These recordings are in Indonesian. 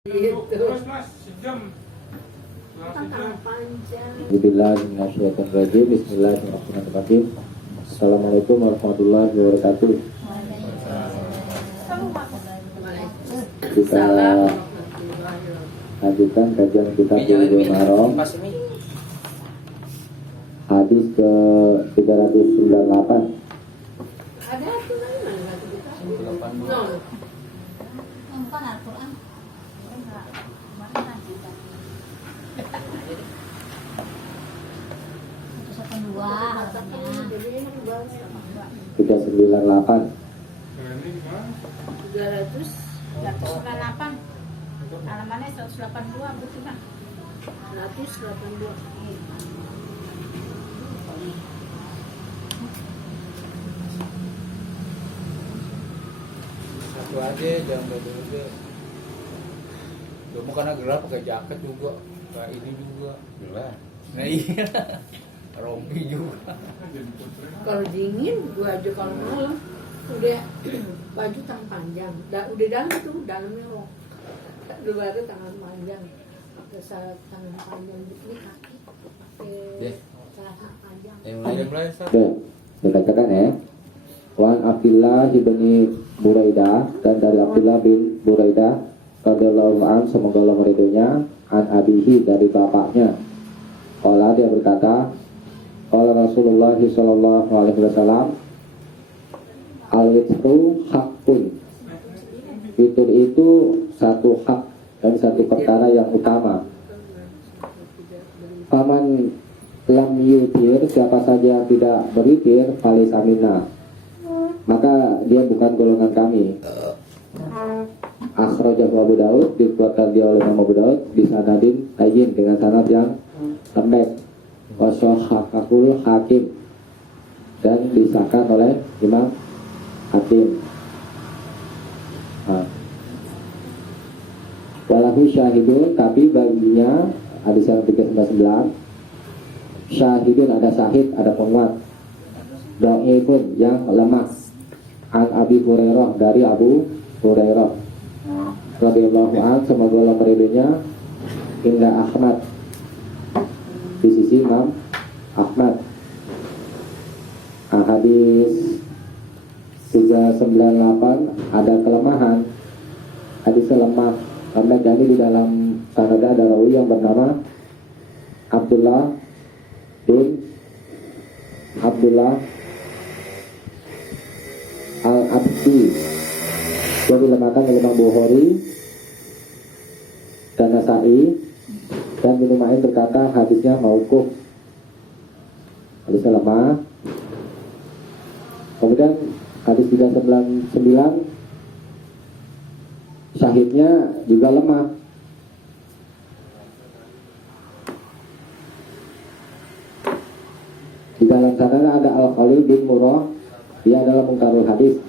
Terus mas, sejam. Bismillahirrahmanirrahim. Assalamualaikum warahmatullahi wabarakatuh. Kita lanjutkan kajian kita Bulughul Maram, hadis ke 398. Ada aturan mana kita? Bukan Al-Quran. Tiga 398. 398. Halamannya 182 betul kan? 182. Satu aja, jangan beda-beda. Kamu karena gelap pakai jaket juga, kayak ini juga. Gelap. Nah iya, rompi juga. Kalau dingin gua aja kalau malam udah baju tangan panjang, udah dalam tuh dalamnya rok, dua itu tangan panjang, terus tangan panjang ini kaki, celana panjang. Mulai Dikatakan ya. Wan Abdullah ibni Buraidah, dan dari Abdullah bin Buraidah radhiyallahu anhu, semoga Allah meridhoinya, an abihi, dari bapaknya. Qala, dia berkata, qala Rasulullah sallallahu alaihi wasallam, al-witru hakun. Witir itu satu hak dan satu perkara yang utama. Faman lam yutir, siapa saja yang tidak berwitir, falaysa minna, maka dia bukan golongan kami. Akhrajahu Abu Daud, dikeluarkan dia oleh Imam Abu Daud bisanadin hayyin, dengan sanad yang pendek. Wasahhahul Hakim, dan disahkan oleh Imam Hakim. Walahu syahidun, tapi baginya hadis yang 399, syahidun, ada syahid, ada penguat. Dhaifun, yang lemah. An Abi Hurairah, dari Abu Hurairah radhiyallahu anhu, semoga Allah meridhoinya, inda Ahmad, di sisi Imam Ahmad. Hadis 398 ada kelemahan, hadis lemah, karena jadi di dalam sanad ada rawi yang bernama Abdullah bin Abdullah Al-Abdi, yang dilemahkan oleh Imam Bukhari dan Nasai, dan Ibnu Ma'in berkata hadisnya mauquf, hadisnya lemah. Kemudian hadis 399 syahidnya juga lemah. Di dalam sanadnya ada Al-Khalil bin Murrah, dia adalah mungkarul hadis,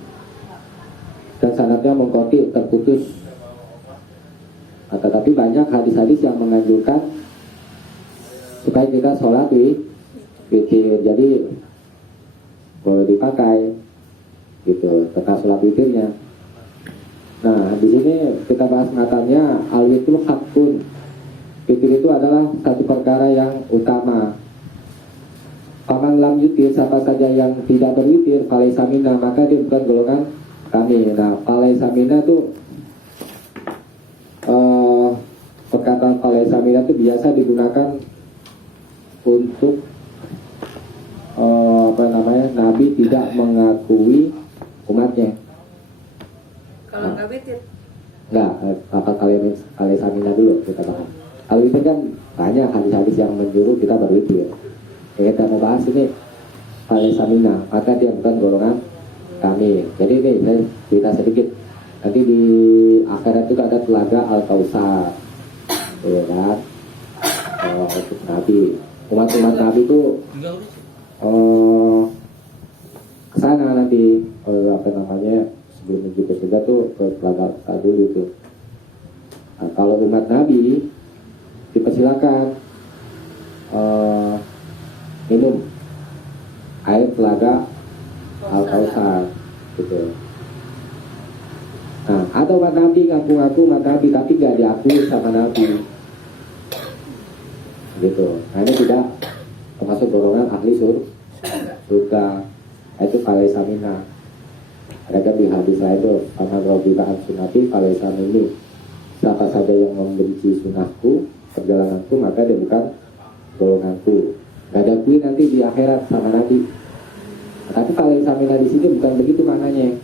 dan sanadnya mungqati, terputus. Tetapi banyak hadis-hadis yang menganjurkan supaya kita sholat witir, jadi boleh dipakai gitu, tentang sholat witirnya. Nah, di sini kita bahas matanya, al-witru hakun. Witir itu adalah satu perkara yang utama. Paman lam yutir, siapa saja yang tidak berwitir, falaysa minna, maka dia bukan golongan kami. Nah, falaysa minna itu perkataan falaysa minna itu biasa digunakan untuk Nabi tidak mengakui umatnya. Kalau nggak witir? Enggak, apa falaysa minna dulu kita bahas. Kalau itu kan banyak hadis-hadis yang menyuruh kita berwitir. Yang kita mau bahas ini falaysa minna, maka dia bukan golongan kami. Jadi ini saya cerita sedikit. Nanti di akhirat itu ada telaga Al-Kautsar, ya kan? Untuk Nabi, umat-umat Nabi itu kesana nanti, sebelum menuju ke surga tuh ke telaga Al-Kautsar dulu tuh. Nah, kalau umat Nabi dipersilakan minum air telaga Al-Kautsar gitu. Nah, ada atau umat Nabi ngaku-ngaku umat Nabi tapi nggak diakui sama Nabi gitu. Nah ini tidak termasuk golongan ahli surga. Itu falaisa minna. Ada di hadis lain itu karena robiqan sunati falaisa minni. Siapa saja yang membenci sunahku, perjalananku, maka dia bukan golonganku. Gak ada gue nanti di akhirat sama Nabi. Tapi falaisa minna di sini bukan begitu maknanya.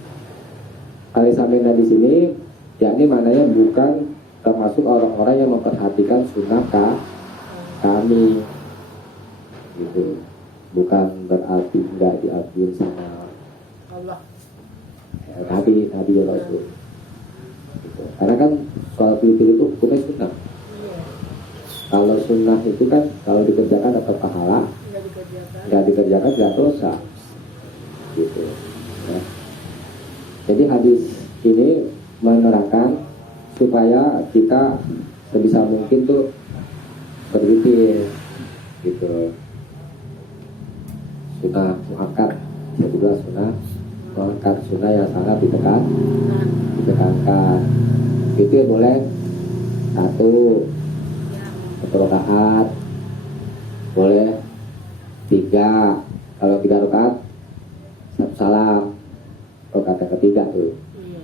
Falaisa minna di sini yakni maknanya bukan termasuk orang-orang yang memperhatikan sunnah kami gitu. Bukan berarti nggak diakui sama Allah. Nabi ya Rasul gitu. Karena kan sholat witir itu hukumnya sunnah. Iya. Kalau sunnah itu kan kalau dikerjakan dapat pahala, Nggak dikerjakan. nggak dikerjakan nggak dosa gitu ya. Jadi hadis ini menerangkan supaya kita sebisa mungkin tuh berpikir gitu. Sunnah muakkad, saya juga sunnah muakkad, sunnah yang sangat ditekankan. Itu boleh 1 rakaat, boleh 3. Kalau 3 rakaat 1 salam. Rakaat yang ketiga tuh Iya.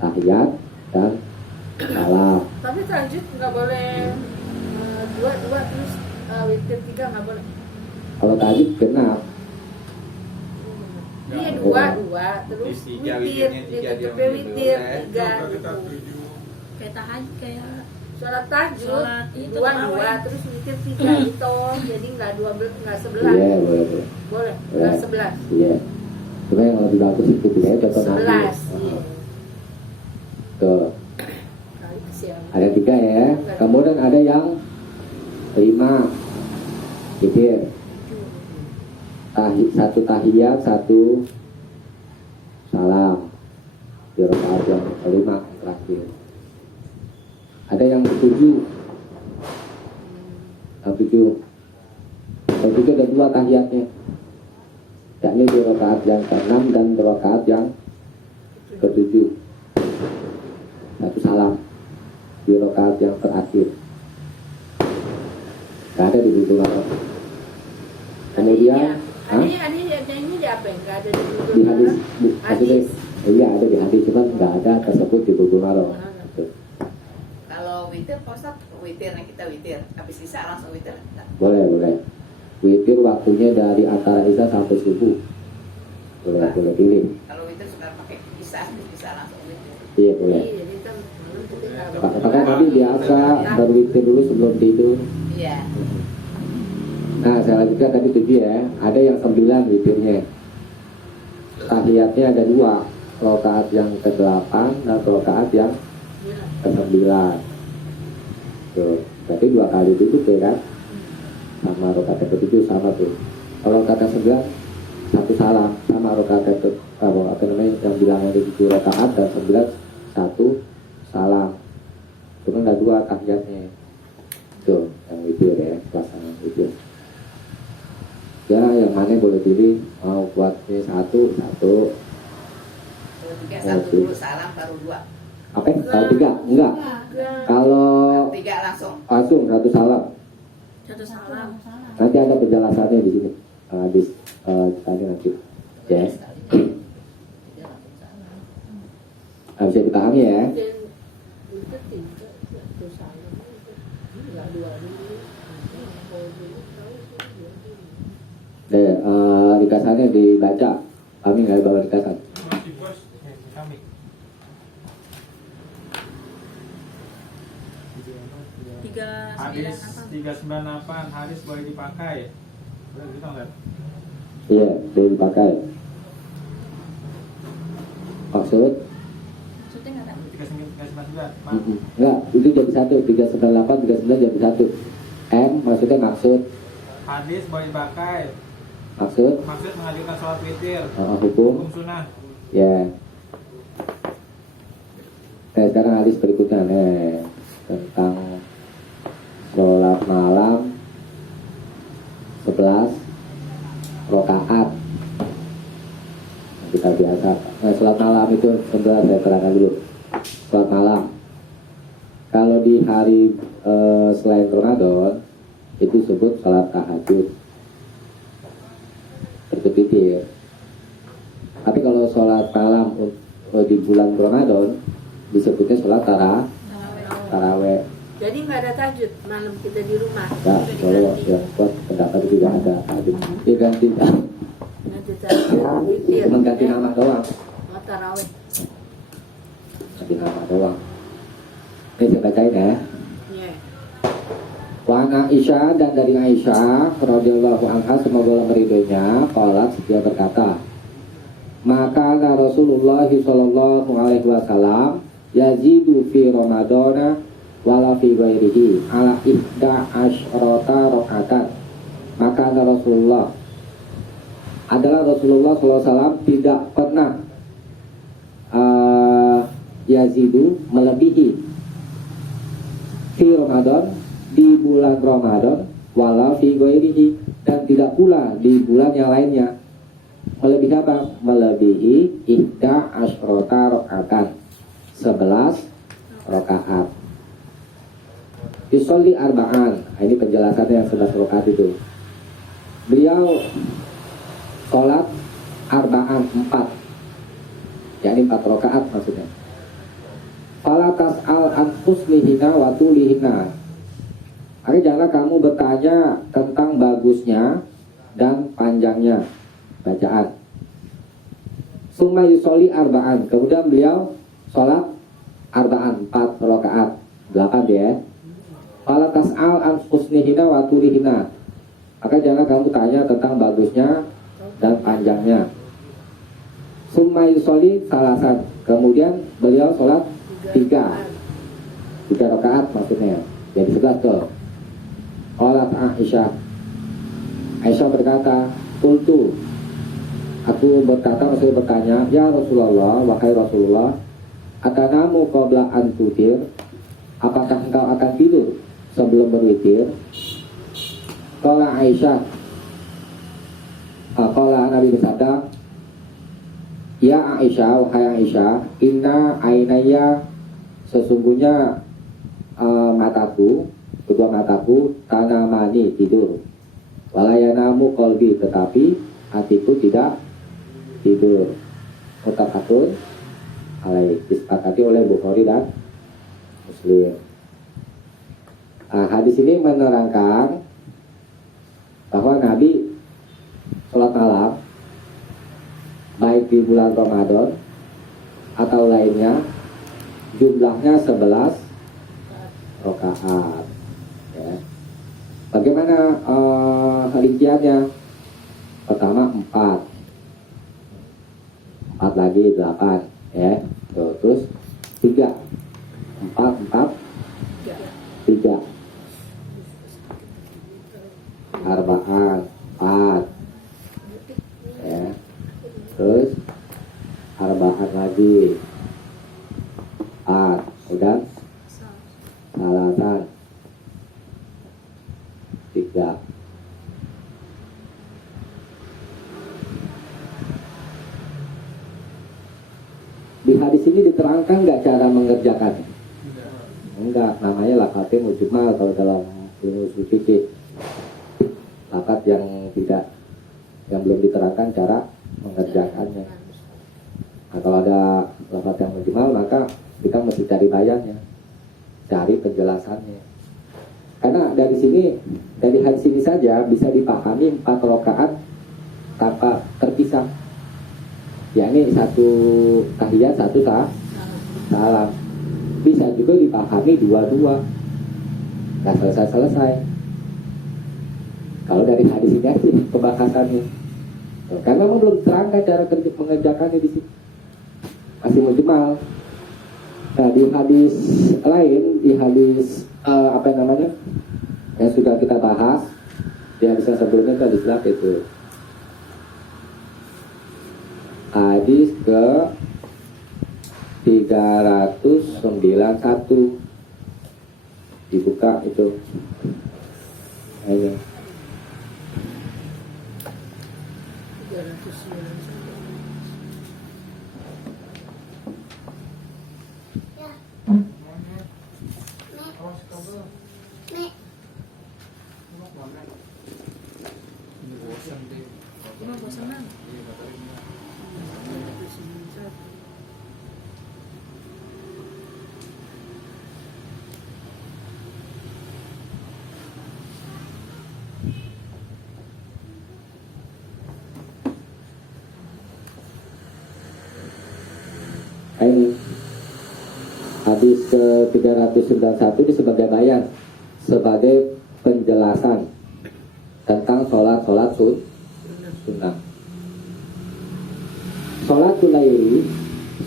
tahiyat dan salam. Tapi tahajud nggak boleh dua terus witir 3 nggak boleh. Kalau tahajud genap. Iya Nggak dua terus Tiga, witir witirnya 3, ditutupnya dia witir boleh. 3 gitu. Kayak tahajud kayak Sholat tahajud Sholat itu dua tarawih. terus witir 3 gitu. Jadi nggak 12 nggak 11. Iya boleh. Boleh Boleh. nggak 11. Iya. Cuma yang lebih bagus itu ya contoh Nabi. 11. Iya. Tuh. Kali kesian. Ada 3 ya. Kemudian ada yang 5 witir. 1 tahiyat, 1 salam di rakaat yang kelima terakhir. Ada yang 7. Yang 7 ada 2 tahiyatnya, yakni di rakaat yang ke-6 dan di rakaat yang ke-7. 1 salam di rakaat yang terakhir. Gak ada di buku malam. Kemudian Ini di apa? Nggak ada di buku di hadis, maksudnya Hadis. iya ada di hadis, cuman nggak ada tersebut di buku malam. kalau witir, Pak Ustadz, witir nih kita witir, habis isya langsung witir. Boleh. Witir waktunya dari antara isya sampai subuh. Boleh pilih. Kalau witir suka pakai isya, bisa langsung witir. Iya boleh. Iya, jadi kan malam kita nggak Maka tadi biasa berwitir dulu sebelum tidur. Iya. Nah saya lanjutkan tadi 7 ya. Ada yang 9 witirnya. Tahiyatnya ada 2, rakaat yang ke-8 dan rakaat yang ke-9. Tuh, berarti 2 kali duduk ya kan? Sama rakaat yang ke-7 sama tuh. Kalau rakaat yang 9 1 salam, sama rakaat yang bilangnya di 7 rakaat dan 9 1 salam. Cuma ada 2 tahiyatnya. Tuh, yang witir ya, pelaksanaan witir. Ya, yang mana boleh pilih, mau buatnya 1. Kalau 3 1 dulu salam baru 2. Apa? Kalau 3? Enggak. Kalau 3 langsung. langsung 1 salam. 1 salam. Nanti ada penjelasannya di sini. Habis tadi nanti. Ya. Bisa dipahami ya. Dikasannya dibaca. Kami nggak bawa dikasan. Hadis 398 hadis boleh dipakai. Boleh gitu enggak? Iya, boleh dipakai. Maksud? Maksudnya nggak tahu. 399. Enggak, itu jadi 1. 398, 39 jadi 1. M maksudnya maksud. Hadis boleh dipakai. Maksud Maksud menghadirkan sholat witir. hukum. Hukum sunnah. Ya. Nah, sekarang hadis berikutnya tentang sholat malam 11 rakaat. Kita biasa. Nah, sholat malam itu sebentar saya terangkan dulu. sholat malam. Kalau di hari selain Ramadan itu disebut sholat tahajud, itu witir. Tapi kalau sholat malam di bulan Ramadan disebutnya sholat taraweh. Jadi nggak ada tahajud malam kita di rumah. Ya, kalau yang kuat pendapat itu tidak ada tahajud. Diganti, Nanti tahajud, witir. cuma ganti nama doang. Oh, taraweh. Ganti nama doang. Ini saya bacain ya. Iya. Wa an Aisyah, dan dari Aisyah radhiyallahu anha, semoga Allah meridhoinya, qalat, dia berkata, maka Rasulullah sallallahu alaihi wasallam yazidu fi Ramadana wala fi ghairihi ala ihda asyrata rakaatan. Maka Rasulullah sallallahu alaihi wasallam tidak pernah yazidu, melebihi, fi Ramadan, di bulan Ramadan, wala fi ghairihi, dan tidak pula di bulan yang lainnya. Melebihi apa? Melebihi ihda asyrata rakaatan, 11 rakaat. Yusolli arba'an. Nah, ini penjelasannya yang 11 rakaat itu. Beliau sholat arba'an, 4, yakni 4 rakaat maksudnya. Fala tas'al an husnihina wa tulihina. Maka janganlah kamu bertanya tentang bagusnya dan panjangnya bacaan. Summa yusolli arba'an. Kemudian beliau sholat arba'an, 4 rakaat, 8 ya. Fala tas'al an husnihina wa tulihina. Maka jangan kamu tanya tentang bagusnya dan panjangnya. Summa yusolli salasan. Kemudian beliau sholat 3 rakaat maksudnya. Jadi 11 tuh. Qalat Aisyah. Aisyah berkata, qultu, aku berkata, maksudnya bertanya, ya Rasulullah, wahai Rasulullah, atanamu qabla an tutir, apakah engkau akan tidur sebelum berwitir? Qala Aisyah, qala Nabi bersabda, ya Aisyah, wahai Aisyah, inna ainaya, sesungguhnya mataku, kedua mataku, tanamani, tidur. Walayanamu qalbi, tetapi hatiku tidak tidur. Muttafaqun alaih, disepakati oleh Bukhari dan Muslim. Hadis ini menerangkan bahwa Nabi sholat malam baik di bulan Ramadan atau lainnya jumlahnya 11 rakaat. Ya. Bagaimana rinciannya? Pertama 4 lagi 8 ya. Terus 3 4 3 arba'an 4 ya. Terus arba'an lagi 4, udah salasan 3. Di hadis ini diterangkan nggak cara mengerjakannya? Enggak, namanya laqatin mujmal kalau dalam ilmu usul fikih. Laqat yang belum diterangkan cara mengerjakannya. Nah, kalau ada laqat yang mujmal maka kita mesti cari bayannya, cari penjelasannya. Karena dari hadis ini saja bisa dipahami 4 rakaat tanpa terpisah. Yakni 1 tahiyat, 1 salam. Bisa juga dipahami 2-2, nggak selesai. Kalau dari hadis ini aja pembahasannya, karena memang belum terangkan cara mengerjakannya di sini, masih mujmal. Nah, di hadis lain, di hadis yang sudah kita bahas, di hadis yang sebelumnya tadi itu hadis ke 391, dibuka itu. Ayo. 391. ngobrol. Ini bosan deh. Cuma bosan bang. Iya, katanya. Nah, ini hadis ke 391 ini sebagai bayan, sebagai penjelasan tentang sholat sunnah. Sholat laili,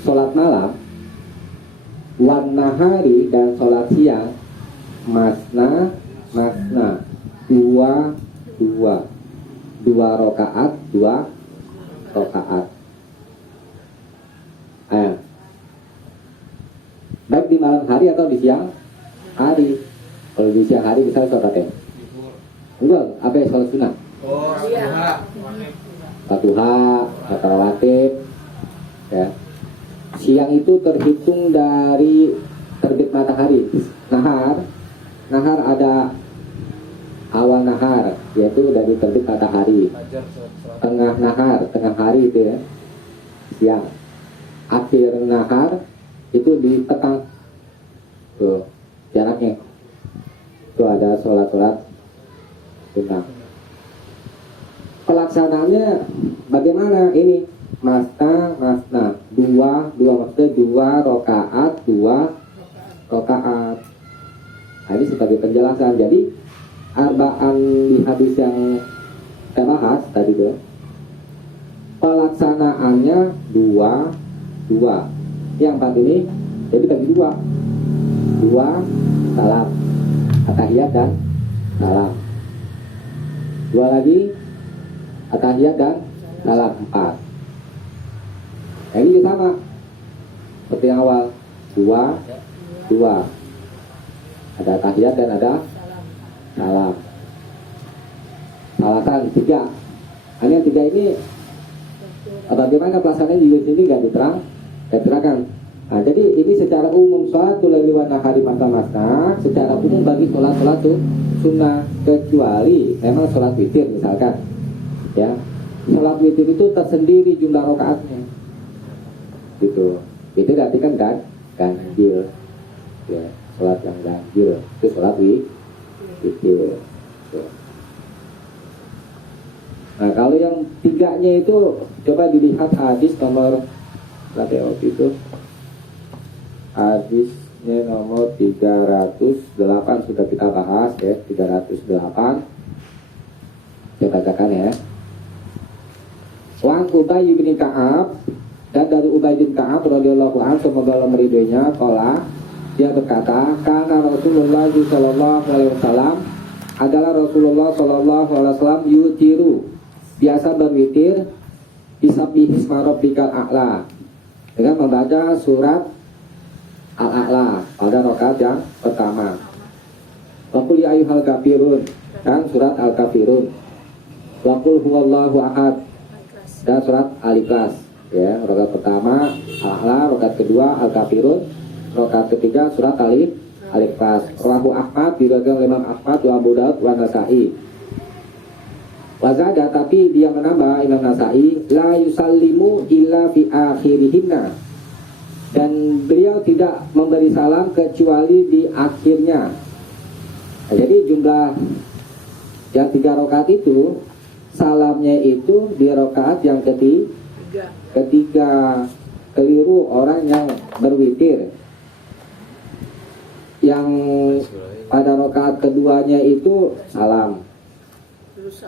sholat malam, wan nahari, dan sholat siang, masna dua rakaat. Baik di malam hari atau di siang hari. Kalau di siang hari bisa sholat apa? Enggak, apa ya, sholat sunnah? Oh, Iya. duha. Fatuha, rawatib, ya. Siang itu terhitung dari terbit matahari. Nahar ada awal nahar, yaitu dari terbit matahari. Fajar sholat. Tengah hari itu ya, siang. Akhir nahar itu di petang. Tuh, jaraknya. Itu ada sholat sunnah. Pelaksanaannya bagaimana ini? Masna, dua rakaat. Nah, ini sebagai penjelasan. Jadi arba'an di hadis yang kita bahas tadi tuh, pelaksanaannya dua. Yang empat ini jadi bagi dua salam, atahiyat dan salam. Dua lagi atahiyat dan salam, 4. Nah, ini juga sama seperti yang awal, dua. Ada tahiyat dan ada salam. Alasan 3. Hanya 3 ini bagaimana pelaksanaannya juga sini nggak diterangkan. Nah, jadi ini secara umum sholat laili wan nahari masna, secara umum bagi sholat sunnah, kecuali memang sholat witir misalkan, ya. Sholat witir itu tersendiri jumlah rakaatnya, gitu. Itu berarti kan ganjil, ya. Sholat yang ganjil itu sholat witir. Nah, kalau yang 3-nya itu coba dilihat hadis nomor berapa ya waktu itu? Hadisnya nomor 308 sudah kita bahas ya, 308. Saya bacakan ya. Wan Ubay bin Ka'ab, dan dari Ubay bin Ka'ab radhiyallahu anhu, semoga Allah meridhoinya, qala, dia berkata, kana Rasulullah sallallahu alaihi wasallam, adalah Rasulullah sallallahu alaihi wasallam yutiru, biasa berwitir bisabbihi isma rabbikal a'la, dengan membaca surat Al-A'la pada rakaat yang pertama. Wa qul ya ayyuhal kafirun, dan surat Al-Kafirun. Wa qul huwallahu ahad, dan surat Al-Ikhlas, ya. Rakaat pertama Al-A'la, rakaat kedua Al-Kafirun, rakaat ketiga surat Al-Ikhlas. Rawahu Ahmad, diriwayatkan Imam Ahmad wa Abu Daud wa Nasa'i. Wazada, tapi dia menambah Imam Nasa'i, la yusallimu illa fi akhirihinna, dan beliau tidak memberi salam kecuali di akhirnya. Nah, jadi jumlah yang 3 rakaat itu, salamnya itu di rakaat yang ketiga. Keliru orang yang berwitir. Yang pada rakaat keduanya itu salam. Terus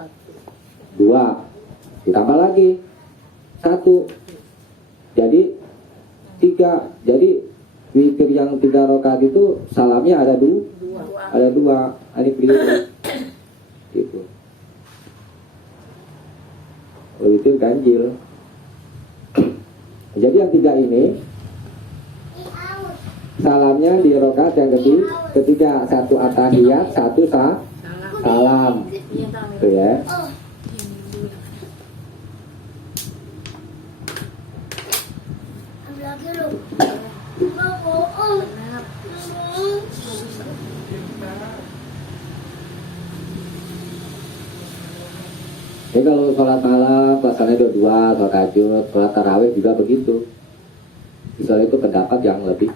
2, ditambah lagi 1, jadi 3. Jadi witir yang 3 rakaat itu salamnya ada 2. Ini keliru gitu. Witir ganjil. Jadi yang 3 ini salamnya di rakaat yang ketiga, 1 atahiyat, 1 salam. Itu ya. Jadi kalau sholat malam pelaksananya dua, sholat tahajud, sholat tarawih juga begitu. Misalnya itu pendapat yang lebih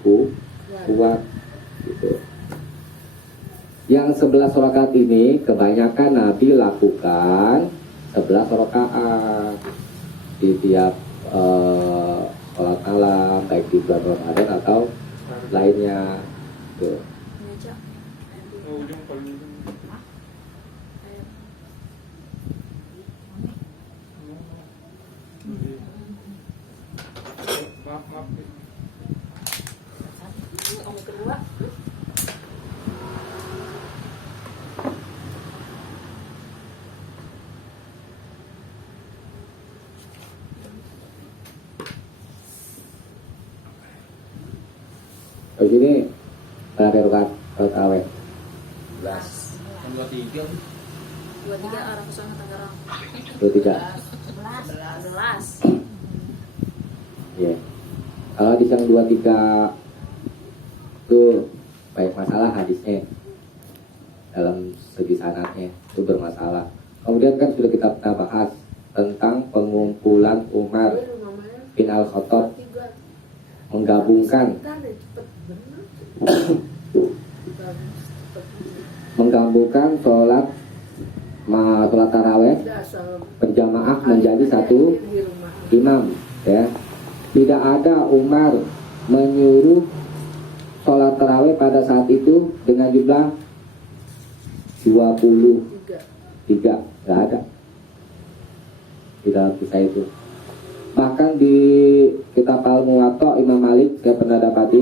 kuat gitu. Yang 11 rakaat ini kebanyakan Nabi lakukan 11 rakaat di tiap sholat malam, baik di bulan Ramadan atau lainnya. Tuh. Ujung paling ujung. Maaf, maaf. Kamu kedua. Di sini berapa rakaat tarawih? 11. Yang 23. 23 arah ke sana Tangerang. 23. 11. Ya. Kalau di yang 23 itu baik masalah hadisnya dalam segi sanadnya itu bermasalah. Kemudian kan sudah kita pernah bahas tentang pengumpulan Umar bin Al-Khattab menggabungkan sholat taraweh berjamaah menjadi satu imam, ya. Tidak ada Umar menyuruh sholat taraweh pada saat itu dengan jumlah 23, nggak ada di dalam kisah itu. Bahkan di kitab Al-Muwatta Imam Malik saya pernah dapati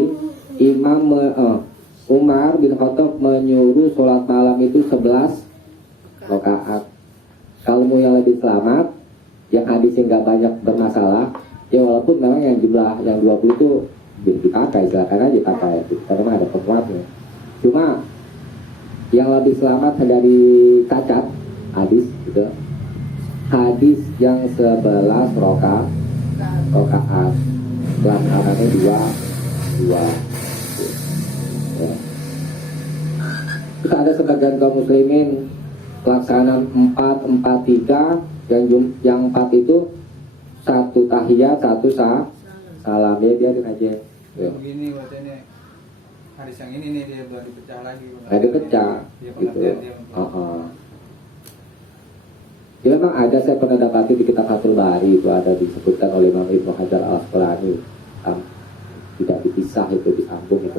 Umar bin Khattab menyuruh sholat malam itu 11 rakaat. Kalau mau yang lebih selamat, yang hadisnya nggak banyak bermasalah, ya walaupun memang yang jumlah yang 20 itu dipakai, silakan aja dipakai, karena ada penguatnya. Cuma yang lebih selamat dari cacat hadis gitu. Hadis yang 11 rakaat pelaksananya dua ya. Terus ada sebagian kaum muslimin pelaksanaan 4-4-3 yang 4 itu satu tahiyat, satu salam, ya biarin aja. Ya. Begini katanya hadis yang ini nih dia baru dipecah lagi. Ada pecah Dia gitu. pengertian dia. Ya memang ada, saya pernah dapati di kitab Fathul Bari itu ada disebutkan oleh Imam Ibnu Hajar Al-Asqalani, tidak dipisah itu, disambung itu.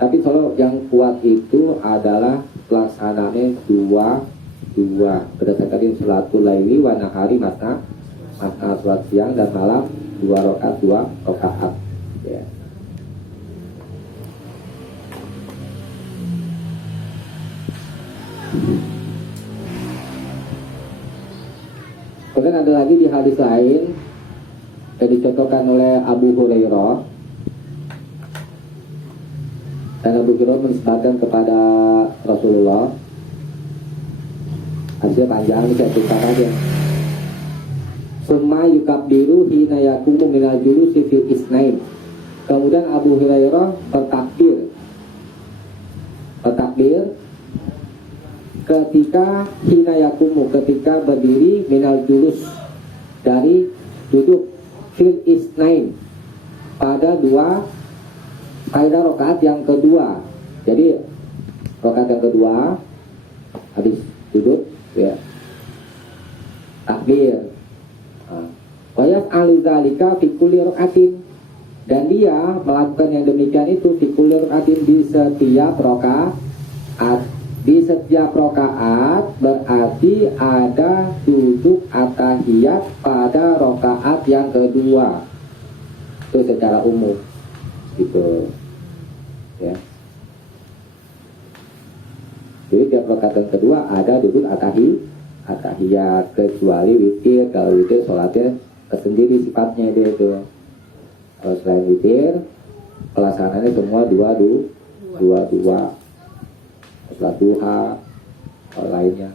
Tapi kalau yang kuat itu adalah pelaksananya 2 berdasarkan sholatul laili wa nahari matna sholat siang dan malam 2 rakaat ya. Kemudian ada lagi di hadis lain yang dicontohkan oleh Abu Hurairah, dan Abu Hurairah menisbatkan kepada Rasulullah. Hadisnya panjang, saya tuliskan aja. Summa yukabbiru hina yakumu minal julusi fil isnain. Kemudian Abu Hurairah bertakbir ketika hina yakumu, ketika berdiri minal julus, dari duduk, fil isnain, pada rakaat yang kedua. Jadi rakaat yang kedua habis duduk ya takbir. Wayaf alizalika fi kulli rakaatin, dan dia melakukan yang demikian itu fi kulli rakaatin, di setiap rakaat. Di setiap rakaat berarti ada duduk at-tahiyat pada rakaat yang kedua. Itu secara umum gitu ya. Jadi tiap rakaat yang kedua ada duduk at-tahiyat, kecuali witir. Kalau witir sholatnya tersendiri sifatnya dia itu. Kalau selain witir pelaksanaannya semua dua sholat duha atau lainnya.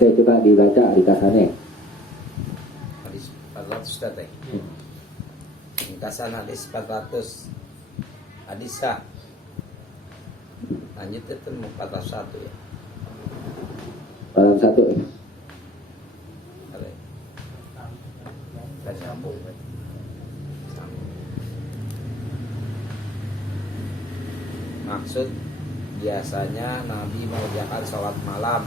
Saya coba dibaca ringkasannya. Hadis 400 kata. Ringkasan hadis 400. Hadisah Lanjut itu mau patah satu ya. Dalam satu ya. Boleh. Kita sambung. Sambung. Maksud biasanya Nabi mengerjakan sholat malam,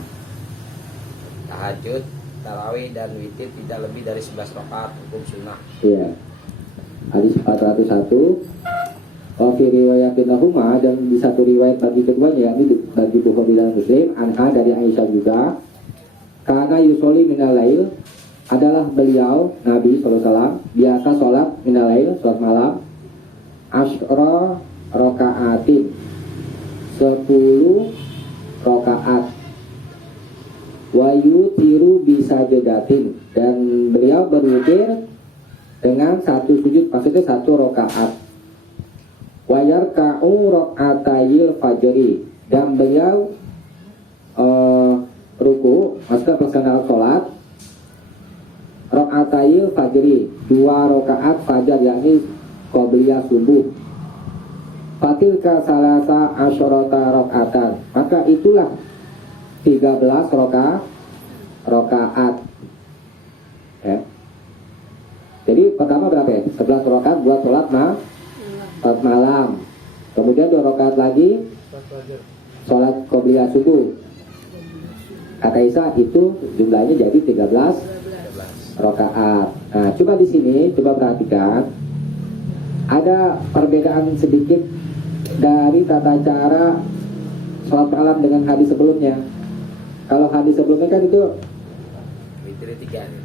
tahajud, tarawih dan witir tidak lebih dari 11 rakaat hukum sunnah. Iya. Hadis 401. Fi riwayatin lahuma, dan di satu riwayat bagi keduanya, yakni bagi Bukhari dan Muslim, anha dari Aisyah juga, karena yusoli minal lail, adalah beliau Nabi SAW biasa sholat minal lail, sholat malam, asyra rakaatin, 10 rakaat, wayu tiru bisa jedatin, dan beliau berwitir dengan satu sujud, maksudnya satu rakaat. Wayar ka'u rakaatayil fajri, dan beliau ruku, maksudnya pelaksanaan sholat rakaatayil fajri, 2 rakaat fajar, yakni qobliyah subuh. Fatilka salasa asyarata rakaatan, maka itulah 13 rakaat. Ya. Jadi pertama berapa ya? 11 rakaat buat sholat malam. Kemudian 2 rakaat lagi sholat qobliyah subuh. Kata Isa itu jumlahnya jadi 13 rakaat. Nah, coba di sini coba perhatikan, ada perbedaan sedikit dari tata cara sholat malam dengan hadis sebelumnya. Kalau hadis sebelumnya kan itu Witir 3 nih.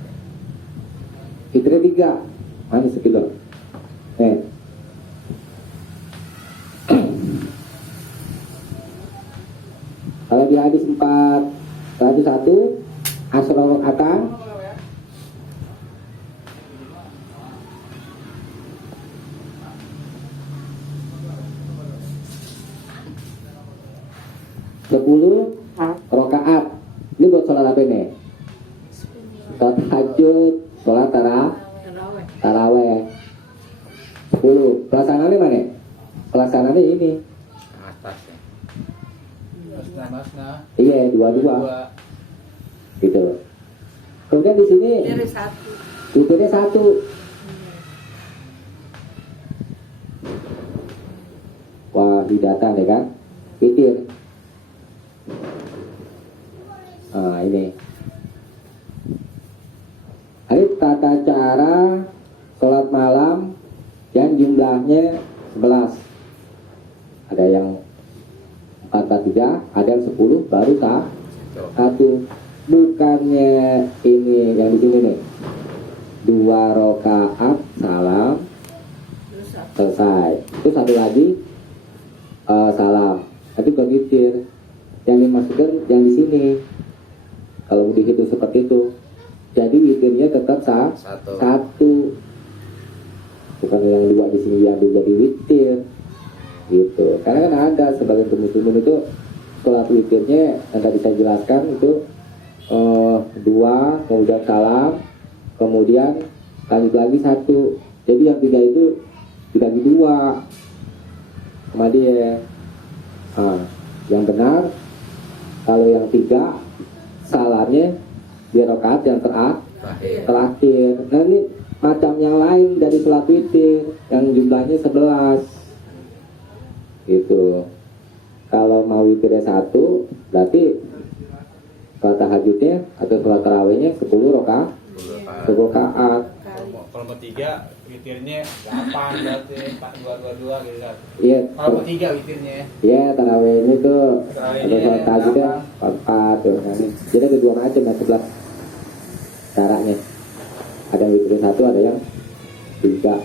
fitrnya 3, mana sekilo. Kalau di hadis 401 asra rakaatan, rakaat. Ini buat sholat apa ini? Sholat tahajud, sholat taraweh. 10. Pelaksanaannya mana? Pelaksanaannya ini. Atas ya. Masna. Iya, 22. Gitu. Kemudian di sini Dari satu. witirnya 1. Wah, hidatan ya kan? Witir. Nah, ini. Ini tata cara sholat malam yang jumlahnya 11. Ada yang 4-3, ada yang 10, baru satu. Bukannya ini yang di sini nih, 2 rakaat salam selesai. Terus satu lagi salam. Tapi bukan witir. Yang dimaksudkan yang di sini. Kalau dihitung seperti itu, jadi witirnya tetap satu. Bukan yang 2 di sini yang jadi witir, gitu. Karena kan ada sebagian muslimin itu sholat witirnya yang tadi saya jelaskan itu 2, kemudian salam, kemudian lanjut lagi 1. Jadi yang 3 itu dibagi 2 sama dia. Yang benar kalau yang 3 salamnya di rakaat yang terakhir. Nah, ini macam yang lain dari sholat witir yang jumlahnya 11 gitu. Kalau mau witirnya 1, berarti sholat tahajudnya atau sholat tarawihnya 10 rakaat. Kalau mau 3 witirnya 8 berarti 4-2-2-2 gitu kan. Iya. Kalau mau 3 witirnya. Iya, tarawih ini tuh Tarawihnya ada sholat tahajudnya 4 tuh kan. Jadi ada 2 macam ya, 11 caranya. Ada yang witir 1, ada yang 3.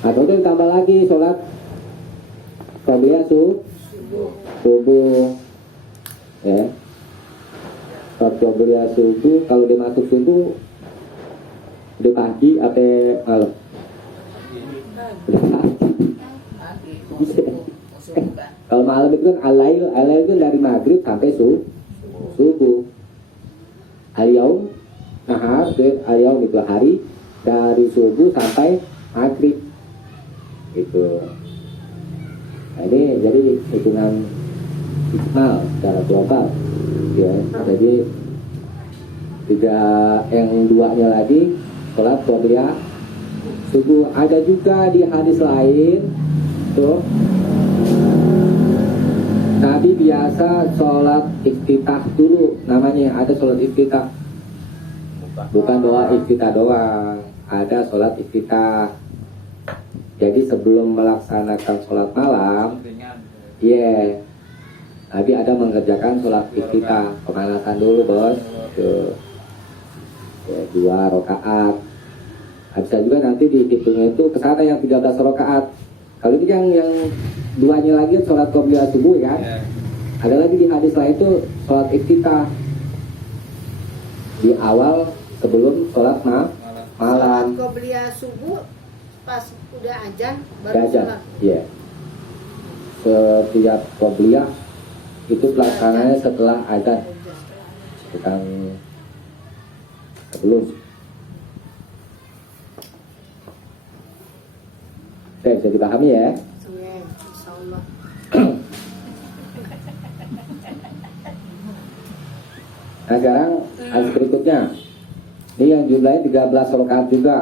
Nah, kemudian tambah lagi sholat qobliyah subuh. Ya. Sholat qobliyah subuh, kalau dia masuk subuh udah pagi atau malam? Udah pagi. Pagi, mau subuh kan. Kalau malam itu kan alail itu dari maghrib sampai subuh. Al-yaum nahar, al-yaum itu hari dari subuh sampai maghrib gitu. Nah, ini jadi hitungan ijmal secara global, ya. Jadi yang duanya lagi sholat qobliyah subuh. Ada juga di hadis lain tuh, Nabi biasa sholat iftitah dulu, namanya ada sholat iftitah, bukan doa iftitah doang, ada sholat iftitah. Jadi sebelum melaksanakan sholat malam, iya, Nabi ada mengerjakan sholat iftitah, pemanasan dulu bos, tuh, ya, 2 rakaat. Bisa juga nanti dihitungnya itu kesana yang 13 rakaat. Kalau ini yang duanya lagi sholat qobliyah subuh kan, ada lagi di hadis lain itu sholat iftitah di awal sebelum sholat malam. Qobliyah subuh pas udah azan baru Azan, sholat. iya. Setiap qobliyah itu pelaksananya setelah azan, bukan sebelum. Oke, bisa dipahami ya. Iya, insyaallah. Nah sekarang hadis berikutnya, ini yang jumlahnya 13 rakaat juga.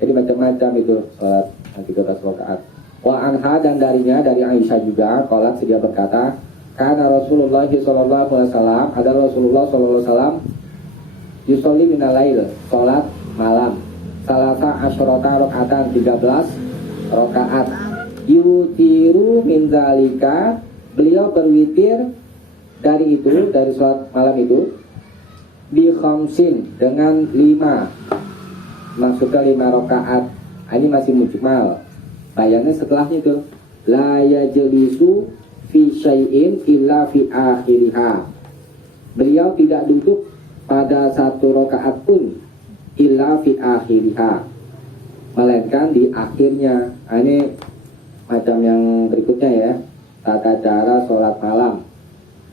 Jadi macam-macam itu sholat 13 rakaat. Wa anha, dan darinya dari Aisyah juga, qalat dia berkata, karena Rasulullah sallallahu alaihi wasallam, ada Rasulullah sallallahu alaihi wasallam yusolli minal lail, sholat malam, salasa asyrota rakaatan, 13 rakaat. Yutiru min zalika, beliau berwitir dari itu, dari sholat malam itu, bi khamsin, dengan 5, maksudnya 5 rakaat. Ini masih mujmal. Bayangnya setelahnya itu, la yajlisu fi syai'in illa fi akhiriha. Beliau tidak duduk pada 1 rakaat pun illa fi akhiriha, melainkan di akhirnya. Ini macam yang berikutnya ya, tata cara sholat malam.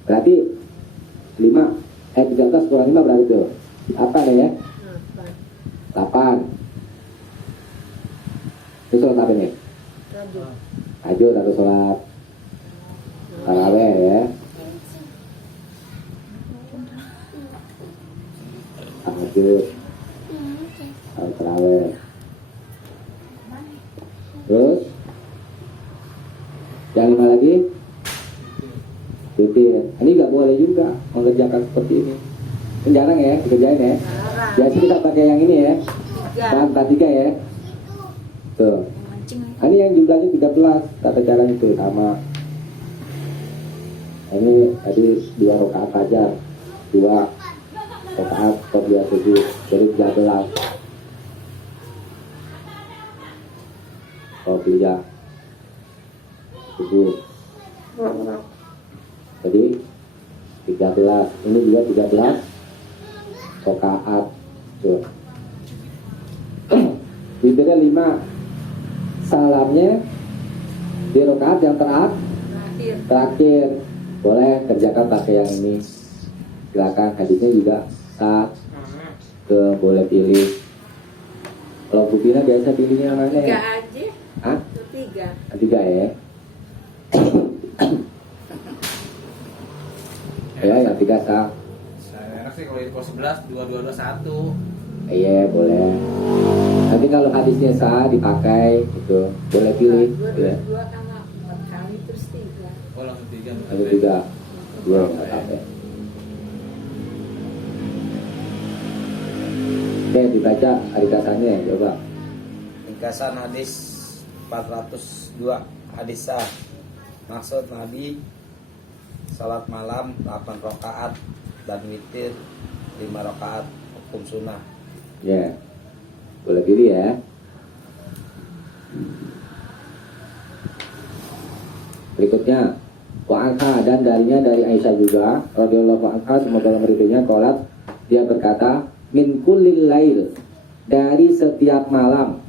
Berarti 13 kurang 5 berarti itu apa nih ya? 8. Itu sholat apa nih? Tahajud atau sholat taraweh ya? Tahajud atau taraweh. Terus yang 5 lagi witir. Ini nggak boleh juga mengerjakan seperti ini. Ini jarang ya dikerjain ya. Biasanya kita pakai yang ini ya, 4-3 ya. Tuh. Ini yang jumlahnya 13, tata cara itu sama. Ini tadi 2 rakaat aja, 2 rakaat qobliyah subuh, jadi 13 qobliyah subuh. Jadi 13, ini juga 13 rakaat. Tuh. Witirnya 5. Salamnya di rakaat yang terakhir. Boleh kerjakan pakai yang ini. Silakan, hadisnya juga sah. Boleh pilih. Kalau Bu Pina biasa pilihnya yang mana ya? 3 aja. Hah? 3. 3 ya. Ya, yang 3 sah. Saya enak sih kalau info 11 2221. Iya, boleh. Nanti kalau hadisnya sah dipakai gitu, boleh pilih. 2 sama 4 kali terus 3. Oh langsung 3. Ada 3, 2 nggak pakai. Oke, dibaca ringkasannya, coba. Ringkasan hadis 402, hadis sah. Maksud Nabi salat malam 8 rakaat dan witir 5 rakaat, hukum sunnah. Ya, boleh pilih ya. Berikutnya, wa anha, dan darinya dari Aisyah juga radhiyallahu anha, semoga Allah meridhoinya, qalat, dia berkata, min kullil lail, dari setiap malam,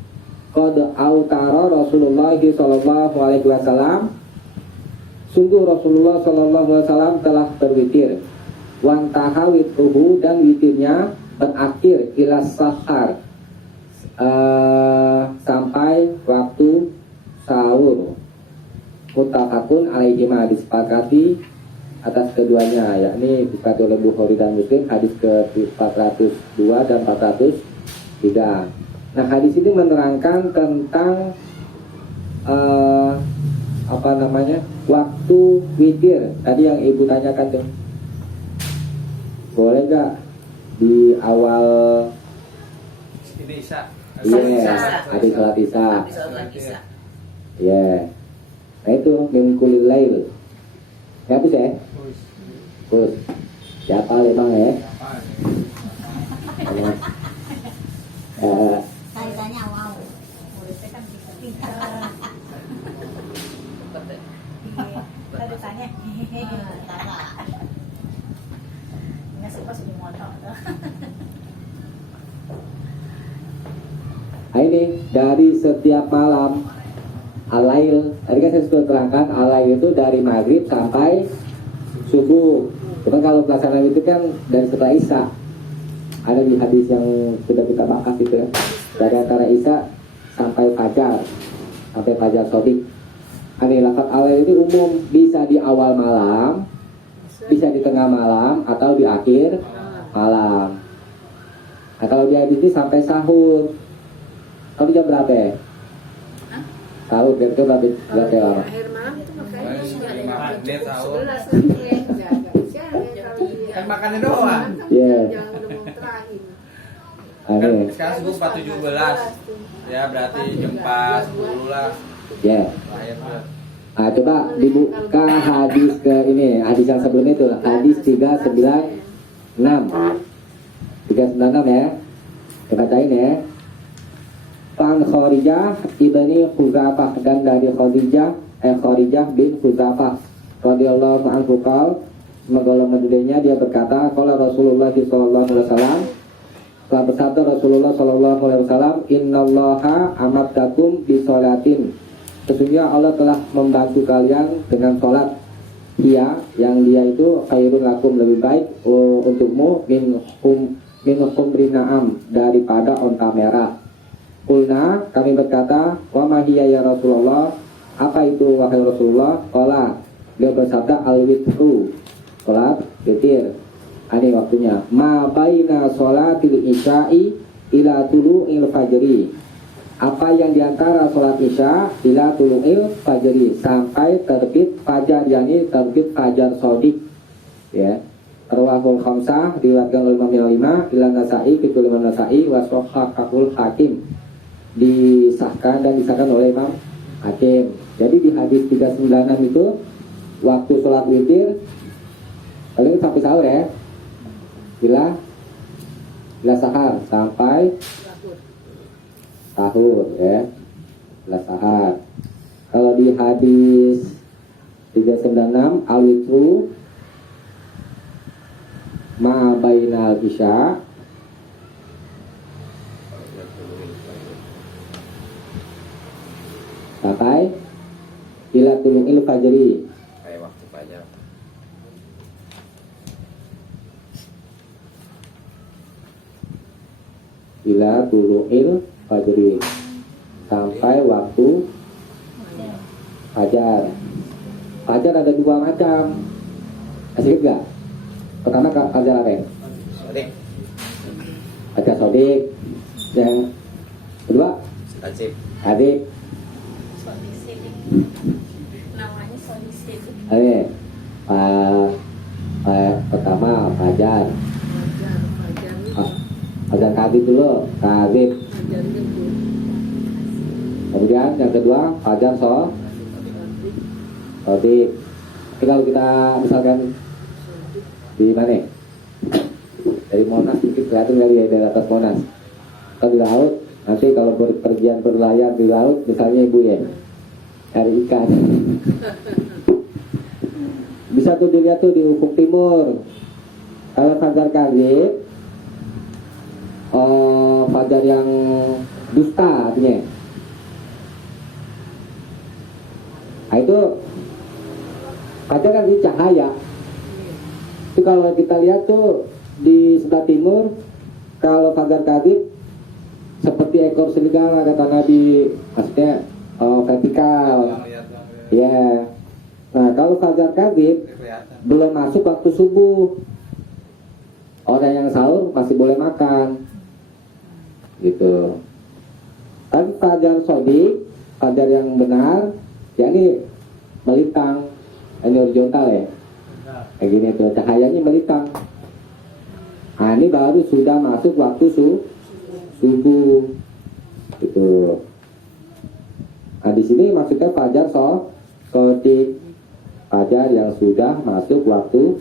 qad autara Rasulullah sallallahu alaihi wasallam, sungguh Rasulullah sallallahu alaihi wasallam telah berwitir, wan tahawituhu, dan witirnya berakhir ila sahar, sampai waktu sahur. muttafaqun alaihi ma disepakati atas keduanya, yakni disepakati oleh Bukhari dan Muslim, hadis ke 402 dan 403. Nah, hadis ini menerangkan tentang waktu witir. Tadi yang ibu tanyakan tuh, boleh nggak di awal Ini Isa. ada salat isya? Habis sholat isya. Ya. Nah itu min kulil lail. Ya habis ya? Terus siapa memang ya? Saya tanya wow, muridnya kan pintar. Ada tanya, nggak suka sudah motor. Nah ini dari setiap malam alail, tadi kan saya sudah terangkan alail itu dari maghrib sampai subuh. Cuman kalau pelaksanaan itu kan dari setelah isya. Ada di hadis yang sudah kita bahas itu ya. Dari antara isya sampai fajar sodik. Ini lafaz alail itu umum, bisa di awal malam, bisa di tengah malam, atau di akhir malam. Nah kalau di hadis ini sampai sahur. Kalau jam berapa ya? Sahur itu berapa lama? Akhir malam itu makanya Dia tahu. 11 nanti ya, jaga isya ya kalau dia. Kan makannya doang. Iya. Jangan udah mau terakhir. Kan Ini, sekarang subuh 4.17. Ya berarti jam 4, 10 lah. ya. Lahir tuh. Nah, coba dibuka hadis ke ini, hadis yang sebelumnya itu, hadis 396. 396 ya. Kita bacain ya. Fan Kharijah ibni Khuzafah, dan dari Kharijah bin Khuzafah radhiyallahu anhu qol, semoga Allah menjadinya, dia berkata, qala Rasulullah sallallahu alaihi wasallam, telah bersabda Rasulullah sallallahu alaihi wasallam, innallaha amaddakum bi sholatin, sesungguhnya Allah telah membantu kalian dengan sholat, yang dia itu khairun lakum, lebih baik untukmu, min humri na'am, daripada onta merah. Kulna, kami berkata, wa mahiya ya Rasulullah, apa itu wahai Rasulullah? Qala, beliau bersabda, al-witru, sholat witir. Ini waktunya, ma baina sholatil isya'i ila tulu'il fajri, apa yang diantara sholat isya ila tulu'il fajri, sampai terbit fajar, yakni terbit fajar sodik ya. Rawahul khamsah, diriwayatkan oleh Imam yang 5, ila Nasa'i, kecuali Imam Nasa'i, wa sahhahul Hakim, disahkan oleh Imam Hakim. Jadi di hadis 396 itu waktu sholat witir paling sampai sahur ya, bila sahar sampai sahur ya, bila sahar. Kalau di hadis 396 al-witru ma bainal isya sampai ila tulu'il fajri, Kayak waktu fajar. ila tulu'il fajri, sampai waktu fajar. Fajar ada dua macam. Masih enggak? Pertama fajar apa ya? Sodik. Fajar sodik. Yang kedua Tajib. adik. Namanya solisip. Ini pertama fajar. Fajar kadib dulu, kadib. Kemudian yang kedua fajar sodik. Tapi kalau kita misalkan di mana? Dari Monas mungkin kelihatan kali ya, dari atas Monas. Kalau di laut, nanti kalau berpergian berlayar di laut, misalnya ibu ya, cari ikan. Bisa tuh dilihat tuh di ufuk timur. Kalau fajar kadib, fajar yang dusta artinya. Nah itu fajar kan di cahaya. Itu kalau kita lihat tuh di sebelah timur, kalau fajar kadib seperti ekor serigala kata Nabi, maksudnya vertikal. Ya. Nah, kalau fajar kadib Kelihatan. belum masuk waktu subuh, orang yang sahur masih boleh makan, gitu. Tapi fajar sodik, fajar yang benar, ya ini melintang, ini horizontal ya, kayak gini tuh, cahayanya melintang. Nah, ini baru sudah masuk waktu subuh, gitu. Nah, di sini maksudnya fajar sodik, fajar yang sudah masuk waktu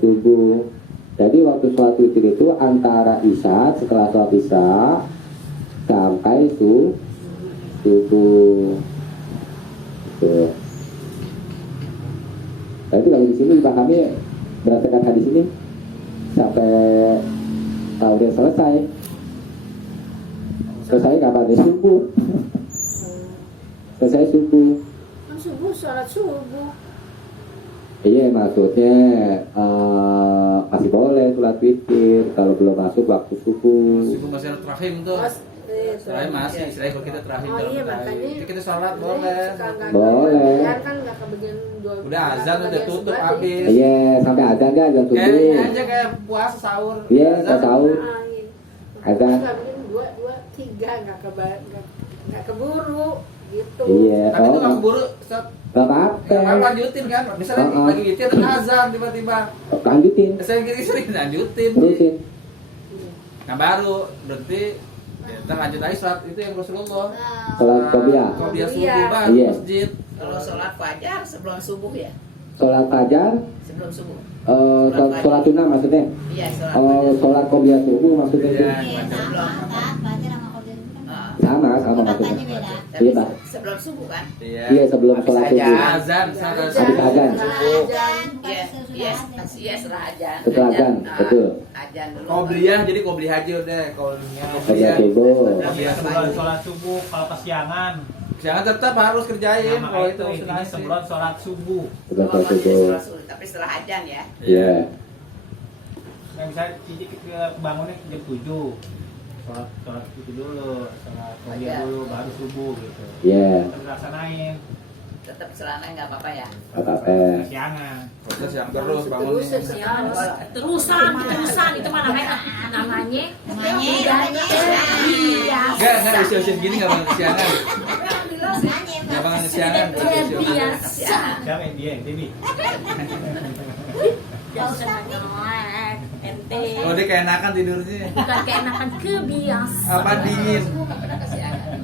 subuh. Jadi waktu sholat witir itu antara isya, setelah sholat isya sampai subuh. Gitu. Tapi kalau di sini dipahami berdasarkan hadis ini sampai sahur selesai. Selesai kapan? Di subuh. Selesai subuh. Kan subuh sholat subuh. Iya, maksudnya masih boleh sholat witir kalau belum masuk waktu subuh. Subuh masih ada terakhir tuh. Terakhir masih, istilahnya kalau kita terakhir Oh dalam iya, terakhir. makanya Jadi kita sholat boleh. Boleh. Ya kan nggak kebagian dua. Udah azan udah tutup habis. Iya, sampai azan dia azan Kayak subuh. ini aja kayak puasa sahur. Iya, Azan. kita sahur. Azan. Nggak mungkin dua, tiga nggak keburu gitu. Iya, Tapi itu nggak keburu. Gak Kalau apa-apa. lanjutin kan, misalnya Oh. lagi witir azan tiba-tiba. Lanjutin, Saya sering lanjutin. terusin. Nah baru berarti ya, ntar lanjut lagi sholat itu yang Rasulullah. Sholat qobliyah. Qobliyah subuh Iya. baru Iya. masjid. Kalau sholat fajar sebelum subuh ya, Sholat fajar, sebelum subuh. sholat sunnah maksudnya. Iya, sholat fajar. Sholat qobliyah subuh maksudnya itu. Iya. Iya, sama kan, fajar sama kodir itu kan. Ah, Sama Katanya maksudnya. beda. tapi Iya, Pak. sebelum subuh kan? Iya, sebelum Habis sholat aja. subuh. Azan, misalnya Habis azan. Azan, Iya, bukan iya, sesudah azan. iya setelah ajan. Setelah azan, betul. Ajan dulu. Qobliyah jadi qobliyah aja udah qobliyah. Qobliyah subuh. Qobliyah Sebelum sholat subuh, kalau kesiangan. Jangan tetap harus kerjain Nah, kalau makanya itu itu intinya sunah sih. sebelum sholat subuh. Sebelum Oh, sholat masih subuh. setelah subuh, tapi setelah ajan ya. Iya. Nah, misalnya Cici bangunnya jam 7. Sholat itu dulu, sholat qobliyah Fajar. dulu, baru subuh gitu. Iya. Kita laksanain Tetap celana nggak apa-apa ya. Apa-apa. kesiangan. Terus yang terus Terus bangunnya. siang. Terusan itu mana namanya Enggak usia-usia gini enggak bangun kesiangan. Enggak bangun kesiangan. biasa Siapa yang dia? Debbie. biasa melek ente Oh dia keenakan tidurnya. bukan keenakan kebiasaan Apa dingin? Nggak pernah kesiangan.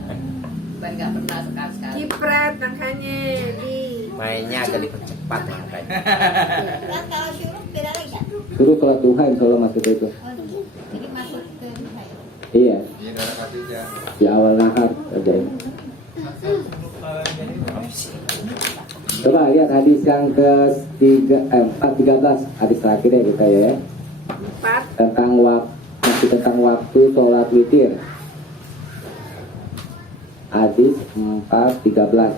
Bukan nggak pernah sekali-sekali. Kipret makanya di. Mainnya agak dipercepat makanya. Kan kalau syuruk beda lagi kan? Suruh sholat duha insya Allah maksudnya itu. Oh, jadi masuk ke duha ya? Iya. Iya darah Khadijah. Di awal nahar kerjain. Coba lihat hadis yang ke 413, hadis terakhir ya kita ya, 4. tentang masih tentang waktu sholat witir. Hadis 413. 13.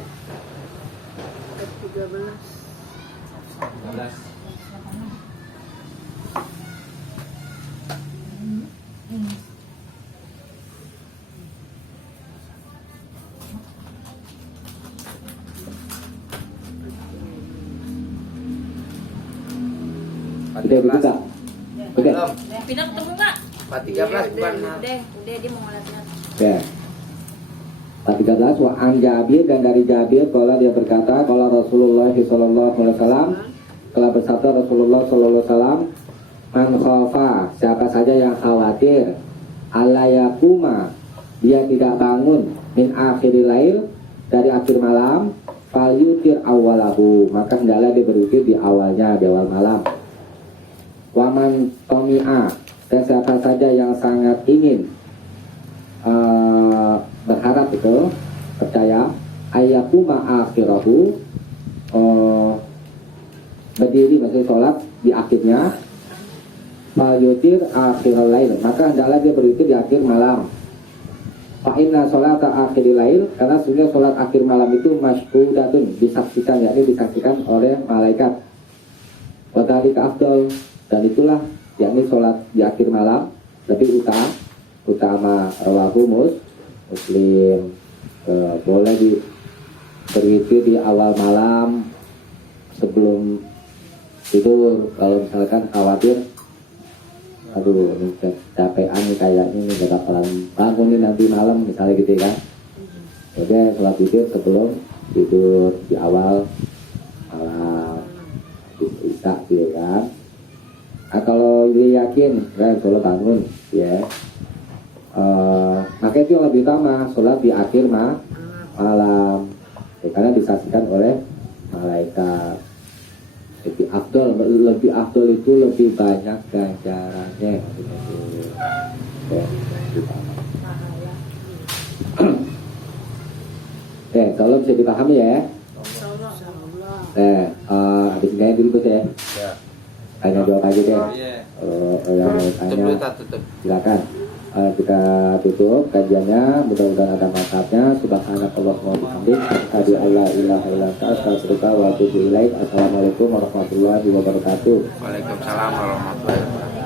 15. Udah begitu tak? Udah. Belum. pindah ketemu nggak 413 bukan. udah dia mau ngeliat-liat Ya. 413 wa an Jabir, dan dari Jabir kalau dia berkata kalau Rasulullah sallallahu alaihi wasallam telah bersabda Rasulullah sallallahu alaihi wasallam, man khafa, siapa saja yang khawatir alayakuma, dia tidak bangun min akhiril lail, dari akhir malam, fal yutir awalahu, maka hendaklah dia berwitir di awalnya, di awal malam. Waman tomi'a, dan siapa saja yang sangat ingin berharap itu, percaya ayakuma akhirahu, berdiri maksudnya sholat di akhirnya, fal yutir akhiril lail, maka hendaklah dia berwitir di akhir malam. Fa inna sholata akhiril lail, karena sebenarnya sholat akhir malam itu masyhudatun, disaksikan, yakni disaksikan oleh malaikat. Wa dzalika afdal, dan itulah yakni sholat di akhir malam lebih utama. Rawahu Muslim. Boleh berwitir di awal malam sebelum tidur. Kalau misalkan khawatir, aduh ini capean nih kayaknya ini gak bakalan bangun nih nanti malam misalnya gitu kan. Oke, sholat witir sebelum tidur di awal malam bisa gitu kan. Nah, kalau dia yakin kan sholat bangun ya, maka itu yang lebih utama, sholat di akhir malam ya, karena disaksikan oleh malaikat. Lebih afdol itu lebih banyak ganjarannya gitu. Ya, utama. Oke, kalau bisa dipahami ya. Habis ini dulu Bos ya. Ya. Tanya jawab aja deh. Iya. Yang mau Tutup tanya dulu, tak tutup. silakan. Kita tutup kajiannya, mudah-mudahan ada manfaatnya. Subhanakallahumma wa bihamdika, asyhadu an la ilaha illa anta, astaghfiruka wa atubu ilaik. Assalamualaikum warahmatullahi wabarakatuh. Waalaikumsalam warahmatullahi wabarakatuh.